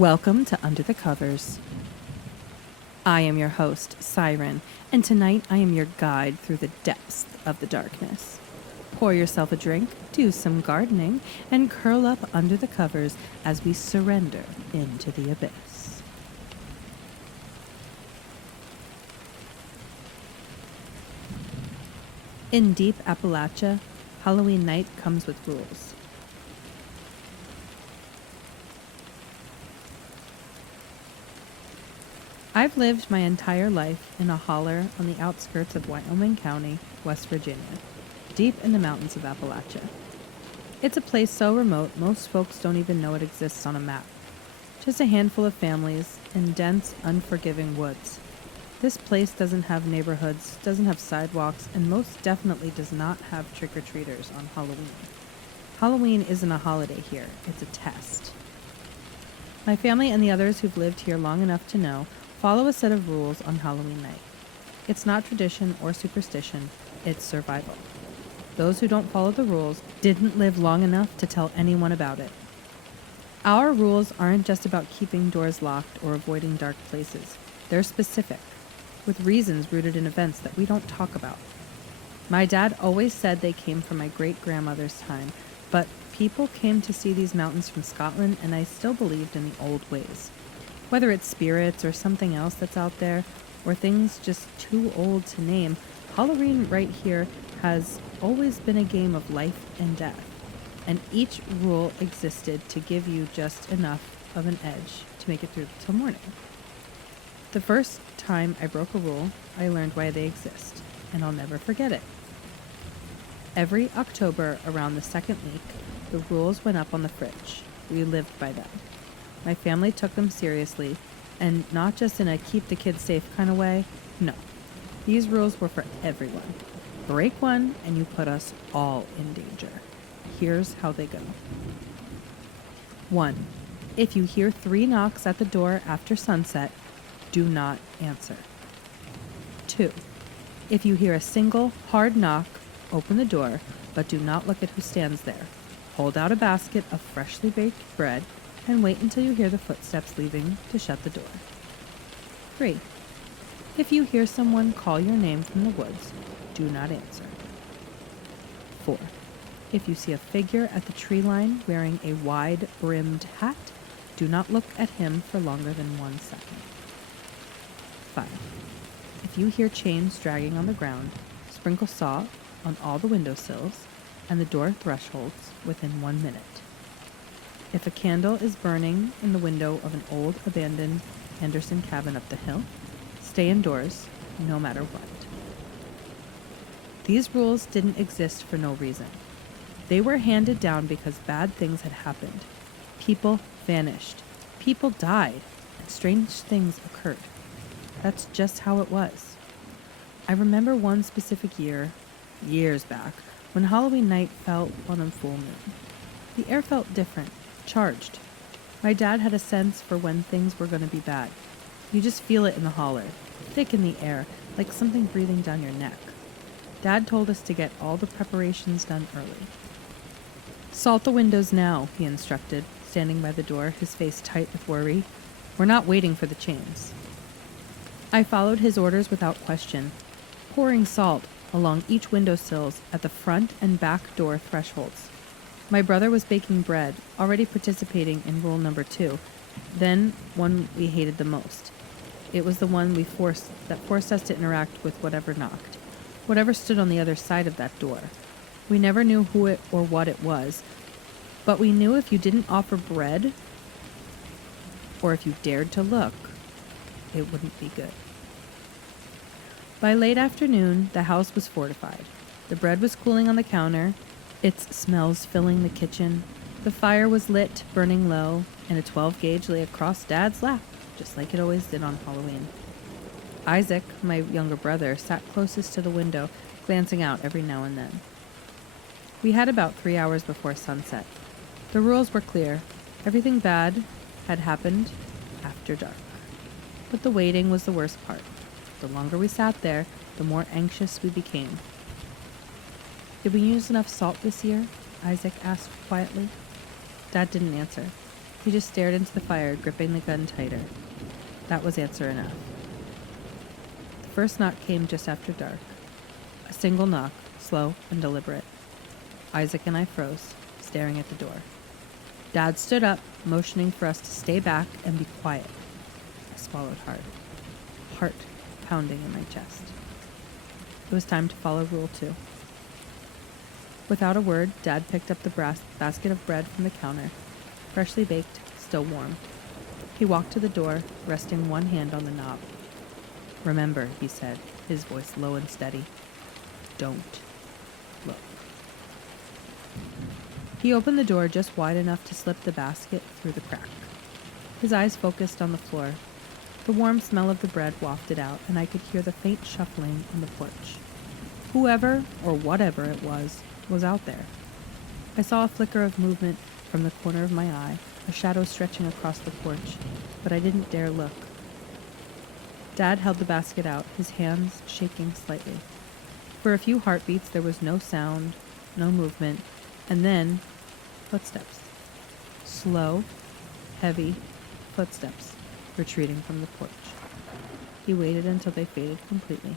Welcome to Under the Covers. I am your host, Siren, and tonight I am your guide through the depths of the darkness. Pour yourself a drink, do some gardening, and curl up under the covers as we surrender into the abyss. In deep Appalachia, Halloween night comes with rules. I've lived my entire life in a holler on the outskirts of Wyoming County, West Virginia, deep in the mountains of Appalachia. It's a place so remote most folks don't even know it exists on a map. Just a handful of families in dense, unforgiving woods. This place doesn't have neighborhoods, doesn't have sidewalks, and most definitely does not have trick-or-treaters on Halloween. Halloween isn't a holiday here, it's a test. My family and the others who've lived here long enough to know follow a set of rules on Halloween night. It's not tradition or superstition, it's survival. Those who don't follow the rules didn't live long enough to tell anyone about it. Our rules aren't just about keeping doors locked or avoiding dark places. They're specific, with reasons rooted in events that we don't talk about. My dad always said they came from my great-grandmother's time, but people came to see these mountains from Scotland, and I still believed in the old ways. Whether it's spirits or something else that's out there, or things just too old to name, Halloween right here has always been a game of life and death, and each rule existed to give you just enough of an edge to make it through till morning. The first time I broke a rule, I learned why they exist, and I'll never forget it. Every October around the second week, the rules went up on the fridge. We lived by them. My family took them seriously, and not just in a keep the kids safe kind of way. No, these rules were for everyone. Break one and you put us all in danger. Here's how they go. 1. If you hear 3 knocks at the door after sunset, do not answer. 2. If you hear a single hard knock, open the door, but do not look at who stands there. Hold out a basket of freshly baked bread and wait until you hear the footsteps leaving to shut the door. 3. If you hear someone call your name from the woods, do not answer. 4. If you see a figure at the tree line wearing a wide-brimmed hat, do not look at him for longer than 1 second. 5. If you hear chains dragging on the ground, sprinkle salt on all the windowsills and the door thresholds within 1 minute. If a candle is burning in the window of an old abandoned Henderson cabin up the hill, stay indoors no matter what. These rules didn't exist for no reason. They were handed down because bad things had happened. People vanished. People died. And strange things occurred. That's just how it was. I remember one specific year, years back, when Halloween night fell on a full moon. The air felt different, charged. My dad had a sense for when things were going to be bad. You just feel it in the holler, thick in the air, like something breathing down your neck. Dad told us to get all the preparations done early. Salt the windows now, he instructed, standing by the door, his face tight with worry. We're not waiting for the chains. I followed his orders without question, pouring salt along each windowsills at the front and back door thresholds. My brother was baking bread, already participating in rule number 2, then one we hated the most. It was the one that forced us to interact with whatever knocked, whatever stood on the other side of that door. We never knew who it or what it was, but we knew if you didn't offer bread, or if you dared to look, it wouldn't be good. By late afternoon, the house was fortified. The bread was cooling on the counter, its smells filling the kitchen. The fire was lit, burning low, and a 12-gauge lay across Dad's lap, just like it always did on Halloween. Isaac, my younger brother, sat closest to the window, glancing out every now and then. We had about 3 hours before sunset. The rules were clear. Everything bad had happened after dark. But the waiting was the worst part. The longer we sat there, the more anxious we became. Did we use enough salt this year? Isaac asked quietly. Dad didn't answer. He just stared into the fire, gripping the gun tighter. That was answer enough. The first knock came just after dark. A single knock, slow and deliberate. Isaac and I froze, staring at the door. Dad stood up, motioning for us to stay back and be quiet. I swallowed hard, heart pounding in my chest. It was time to follow Rule 2. Without a word, Dad picked up the brass basket of bread from the counter, freshly baked, still warm. He walked to the door, resting one hand on the knob. "Remember," he said, his voice low and steady, "don't look." He opened the door just wide enough to slip the basket through the crack. His eyes focused on the floor. The warm smell of the bread wafted out, and I could hear the faint shuffling on the porch. Whoever, or whatever it was out there. I saw a flicker of movement from the corner of my eye, a shadow stretching across the porch, but I didn't dare look. Dad held the basket out, his hands shaking slightly. For a few heartbeats, there was no sound, no movement, and then footsteps. Slow, heavy footsteps retreating from the porch. He waited until they faded completely,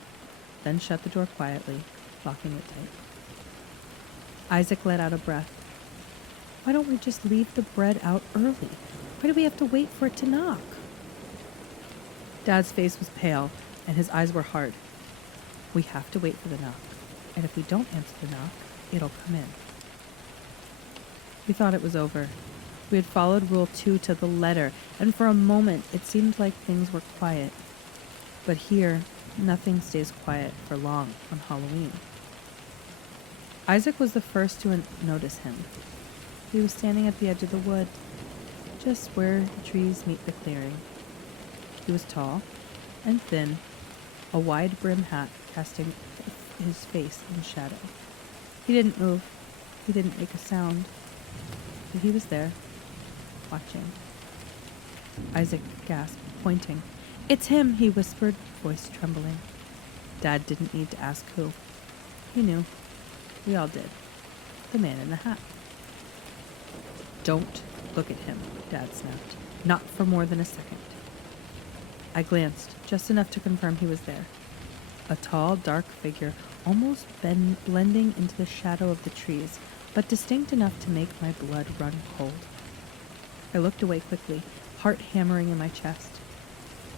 then shut the door quietly, locking it tight. Isaac let out a breath. "Why don't we just leave the bread out early? Why do we have to wait for it to knock?" Dad's face was pale, and his eyes were hard. "We have to wait for the knock, and if we don't answer the knock, it'll come in." We thought it was over. We had followed Rule 2 to the letter, and for a moment it seemed like things were quiet. But here, nothing stays quiet for long on Halloween. Isaac was the first to notice him. He was standing at the edge of the wood, just where the trees meet the clearing. He was tall and thin, a wide brim hat casting his face in shadow. He didn't move. He didn't make a sound. But he was there, watching. Isaac gasped, pointing. "It's him," he whispered, voice trembling. Dad didn't need to ask who. He knew. We all did. The man in the hat. "Don't look at him," Dad snapped. "Not for more than a second." I glanced, just enough to confirm he was there. A tall, dark figure, almost blending into the shadow of the trees, but distinct enough to make my blood run cold. I looked away quickly, heart hammering in my chest.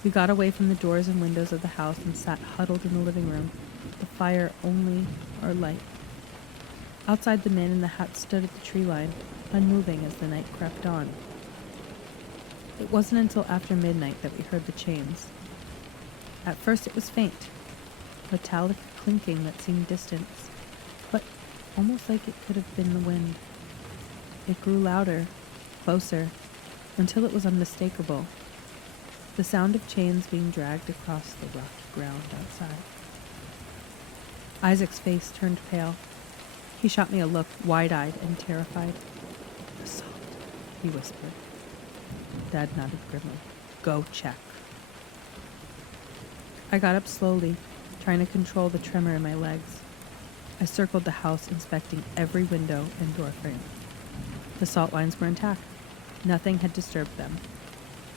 We got away from the doors and windows of the house and sat huddled in the living room, the fire only our light. Outside, the man in the hat stood at the tree line, unmoving as the night crept on. It wasn't until after midnight that we heard the chains. At first it was faint, metallic clinking that seemed distant, but almost like it could have been the wind. It grew louder, closer, until it was unmistakable. The sound of chains being dragged across the rocky ground outside. Isaac's face turned pale. He shot me a look, wide-eyed and terrified. "Assault," he whispered. Dad nodded grimly. "Go check." I got up slowly, trying to control the tremor in my legs. I circled the house, inspecting every window and door frame. The salt lines were intact. Nothing had disturbed them.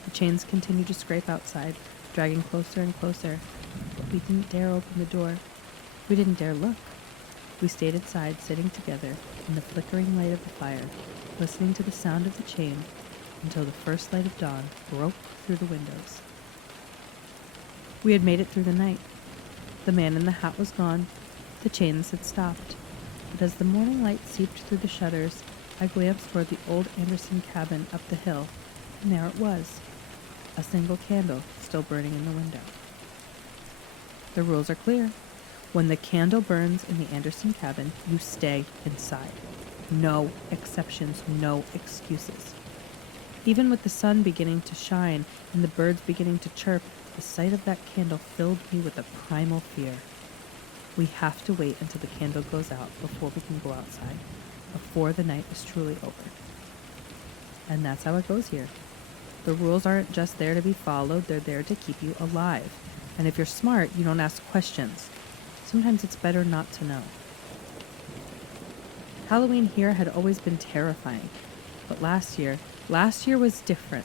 The chains continued to scrape outside, dragging closer and closer, but we didn't dare open the door. We didn't dare look. We stayed inside, sitting together in the flickering light of the fire, listening to the sound of the chain until the first light of dawn broke through the windows. We had made it through the night. The man in the hat was gone. The chains had stopped. But as the morning light seeped through the shutters, I glanced toward the old Anderson cabin up the hill, and there it was, a single candle still burning in the window. The rules are clear. When the candle burns in the Anderson cabin, you stay inside. No exceptions, no excuses. Even with the sun beginning to shine and the birds beginning to chirp, the sight of that candle filled me with a primal fear. We have to wait until the candle goes out before we can go outside, before the night is truly over. And that's how it goes here. The rules aren't just there to be followed, they're there to keep you alive. And if you're smart, you don't ask questions. Sometimes it's better not to know. Halloween here had always been terrifying. But last year was different.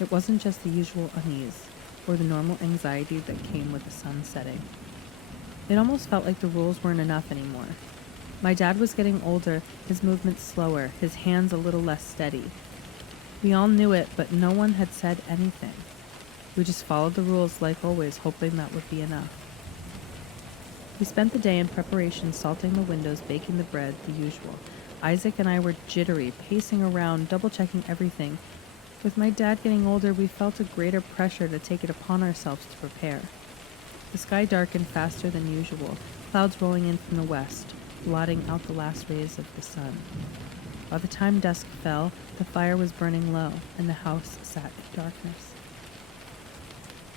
It wasn't just the usual unease or the normal anxiety that came with the sun setting. It almost felt like the rules weren't enough anymore. My dad was getting older, his movements slower, his hands a little less steady. We all knew it, but no one had said anything. We just followed the rules like always, hoping that would be enough. We spent the day in preparation, salting the windows, baking the bread, the usual. Isaac and I were jittery, pacing around, double-checking everything. With my dad getting older, we felt a greater pressure to take it upon ourselves to prepare. The sky darkened faster than usual, clouds rolling in from the west, blotting out the last rays of the sun. By the time dusk fell, the fire was burning low, and the house sat in darkness.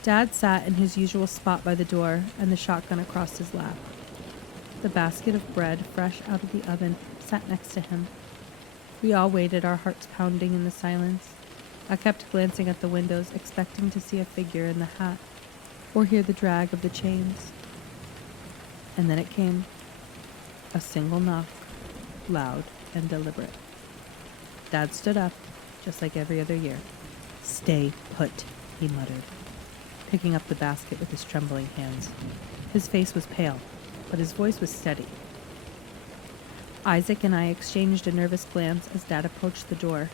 Dad sat in his usual spot by the door, and the shotgun across his lap. The basket of bread, fresh out of the oven, sat next to him. We all waited, our hearts pounding in the silence. I kept glancing at the windows, expecting to see a figure in the hat, or hear the drag of the chains. And then it came. A single knock, loud and deliberate. Dad stood up, just like every other year. "Stay put," he muttered, picking up the basket with his trembling hands. His face was pale, but his voice was steady. Isaac and I exchanged a nervous glance as Dad approached the door.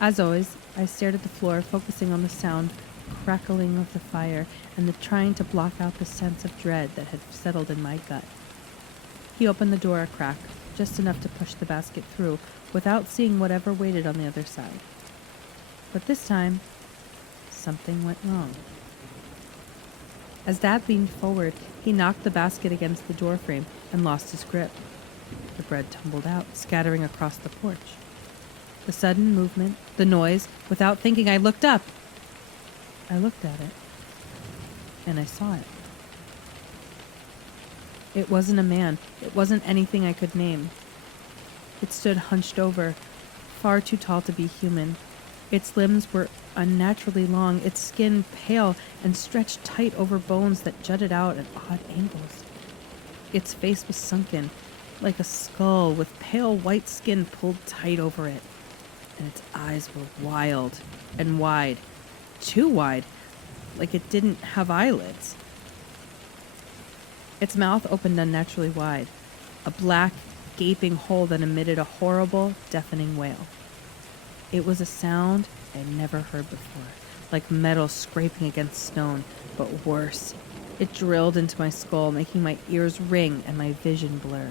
As always, I stared at the floor, focusing on the sound, crackling of the fire, and the trying to block out the sense of dread that had settled in my gut. He opened the door a crack, just enough to push the basket through, without seeing whatever waited on the other side. But this time, something went wrong. As Dad leaned forward, he knocked the basket against the doorframe and lost his grip. The bread tumbled out, scattering across the porch. The sudden movement, the noise, without thinking, I looked up. I looked at it, and I saw it. It wasn't a man. It wasn't anything I could name. It stood hunched over, far too tall to be human. Its limbs were unnaturally long, its skin pale and stretched tight over bones that jutted out at odd angles. Its face was sunken, like a skull with pale white skin pulled tight over it, and its eyes were wild and wide, too wide, like it didn't have eyelids. Its mouth opened unnaturally wide, a black, gaping hole that emitted a horrible, deafening wail. It was a sound I had never heard before, like metal scraping against stone, but worse. It drilled into my skull, making my ears ring and my vision blur.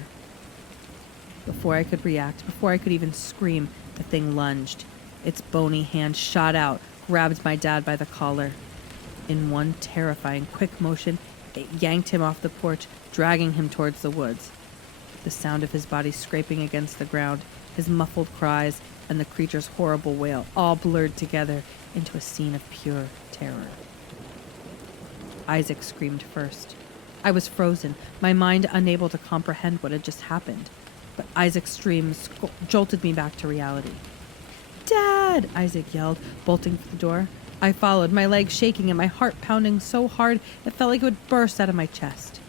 Before I could react, before I could even scream, the thing lunged. Its bony hand shot out, grabbed my dad by the collar. In one terrifying, quick motion, it yanked him off the porch, dragging him towards the woods. The sound of his body scraping against the ground, his muffled cries, and the creature's horrible wail all blurred together into a scene of pure terror. Isaac screamed first. I was frozen, my mind unable to comprehend what had just happened. But Isaac's screams jolted me back to reality. "Dad!" Isaac yelled, bolting for the door. I followed, my legs shaking and my heart pounding so hard it felt like it would burst out of my chest.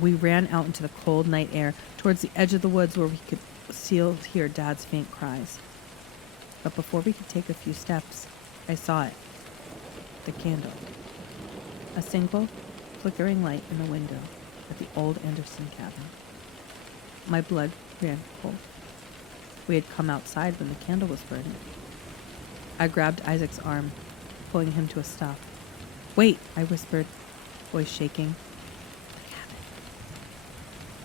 We ran out into the cold night air, towards the edge of the woods where we could still hear Dad's faint cries. But before we could take a few steps, I saw it. The candle. A single, flickering light in the window at the old Anderson cabin. My blood ran cold. We had come outside when the candle was burning. I grabbed Isaac's arm, pulling him to a stop. "Wait," I whispered, voice shaking. "The cabin."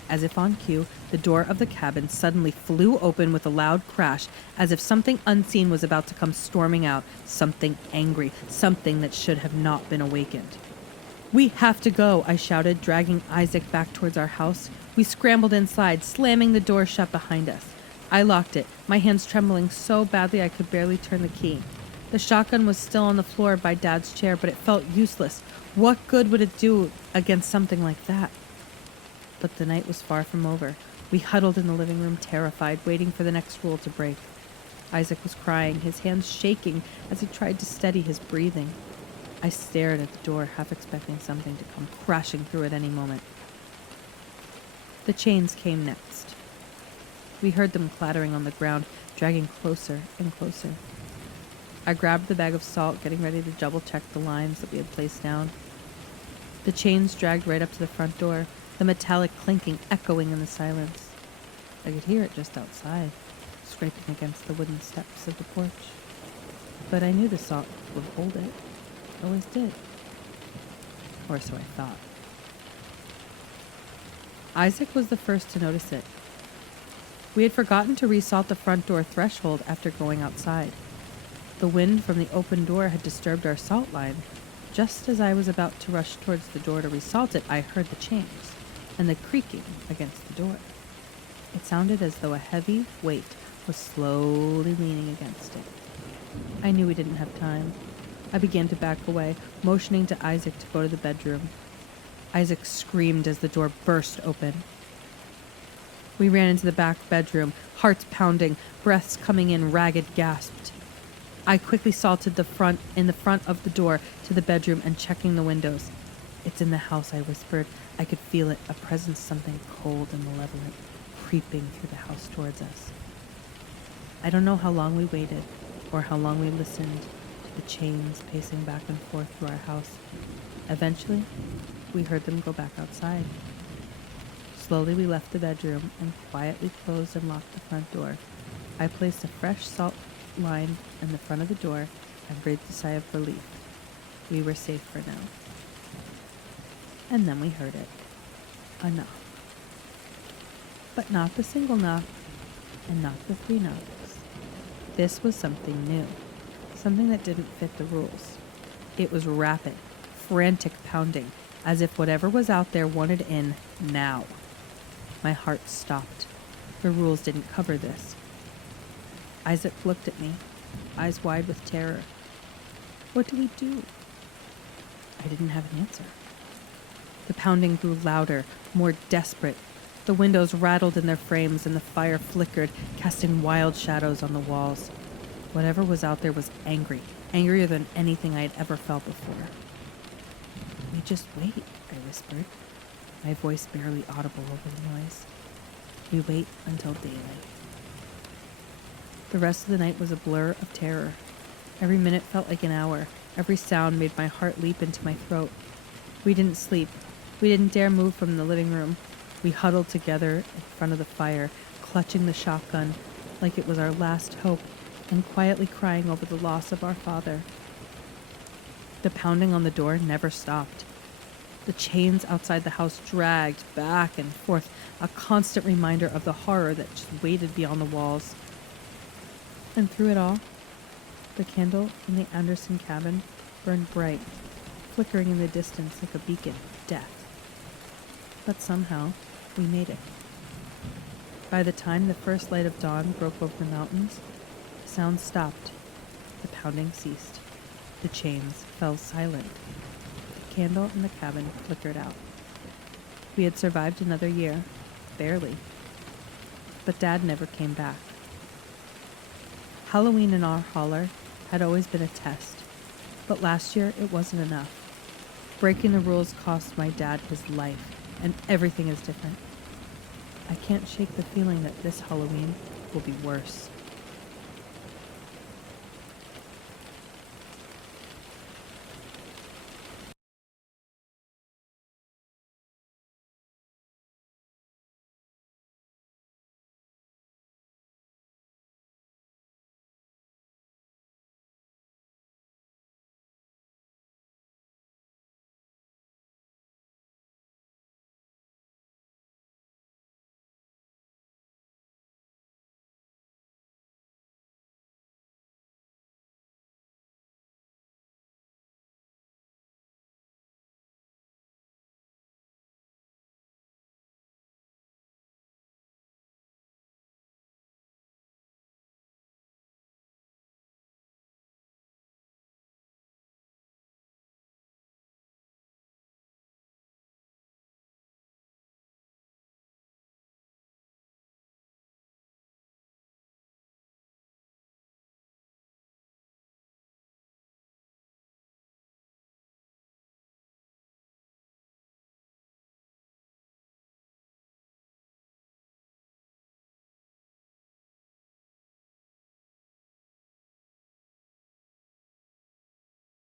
As if on cue, the door of the cabin suddenly flew open with a loud crash, as if something unseen was about to come storming out, something angry, something that should have not been awakened. "We have to go," I shouted, dragging Isaac back towards our house. We scrambled inside, slamming the door shut behind us. I locked it, my hands trembling so badly I could barely turn the key. The shotgun was still on the floor by Dad's chair, but it felt useless. What good would it do against something like that? But the night was far from over. We huddled in the living room, terrified, waiting for the next rule to break. Isaac was crying, his hands shaking as he tried to steady his breathing. I stared at the door, half expecting something to come crashing through at any moment. The chains came next. We heard them clattering on the ground, dragging closer and closer. I grabbed the bag of salt, getting ready to double-check the lines that we had placed down. The chains dragged right up to the front door, the metallic clinking echoing in the silence. I could hear it just outside, scraping against the wooden steps of the porch. But I knew the salt would hold it. It always did. Or so I thought. Isaac was the first to notice it. We had forgotten to resalt the front door threshold after going outside. The wind from the open door had disturbed our salt line. Just as I was about to rush towards the door to resalt it, I heard the chains and the creaking against the door. It sounded as though a heavy weight was slowly leaning against it. I knew we didn't have time. I began to back away, motioning to Isaac to go to the bedroom. Isaac screamed as the door burst open. We ran into the back bedroom, hearts pounding, breaths coming in ragged gasped. I quickly salted the front of the door to the bedroom and checking the windows. "It's in the house," I whispered. I could feel it, a presence, something cold and malevolent, creeping through the house towards us. I don't know how long we waited, or how long we listened to the chains pacing back and forth through our house. Eventually, we heard them go back outside. Slowly we left the bedroom and quietly closed and locked the front door. I placed a fresh salt line in the front of the door and breathed a sigh of relief. We were safe for now. And then we heard it. A knock. But not the single knock, and not the 3 knocks. This was something new, something that didn't fit the rules. It was rapid, frantic pounding, as if whatever was out there wanted in now. My heart stopped. The rules didn't cover this. Isaac looked at me, eyes wide with terror. What do we do? I didn't have an answer. The pounding grew louder, more desperate. The windows rattled in their frames and the fire flickered, casting wild shadows on the walls. Whatever was out there was angry, angrier than anything I had ever felt before. "We just wait," I whispered, my voice barely audible over the noise. "We wait until daylight." The rest of the night was a blur of terror. Every minute felt like an hour. Every sound made my heart leap into my throat. We didn't sleep. We didn't dare move from the living room. We huddled together in front of the fire, clutching the shotgun like it was our last hope, and quietly crying over the loss of our father. The pounding on the door never stopped. The chains outside the house dragged back and forth, a constant reminder of the horror that just waited beyond the walls. And through it all, the candle in the Anderson cabin burned bright, flickering in the distance like a beacon of death. But somehow, we made it. By the time the first light of dawn broke over the mountains, the sound stopped. The pounding ceased. The chains fell silent. The candle in the cabin flickered out. We had survived another year, barely. But Dad never came back. Halloween in our holler had always been a test, but last year it wasn't enough. Breaking the rules cost my dad his life, and everything is different. I can't shake the feeling that this Halloween will be worse.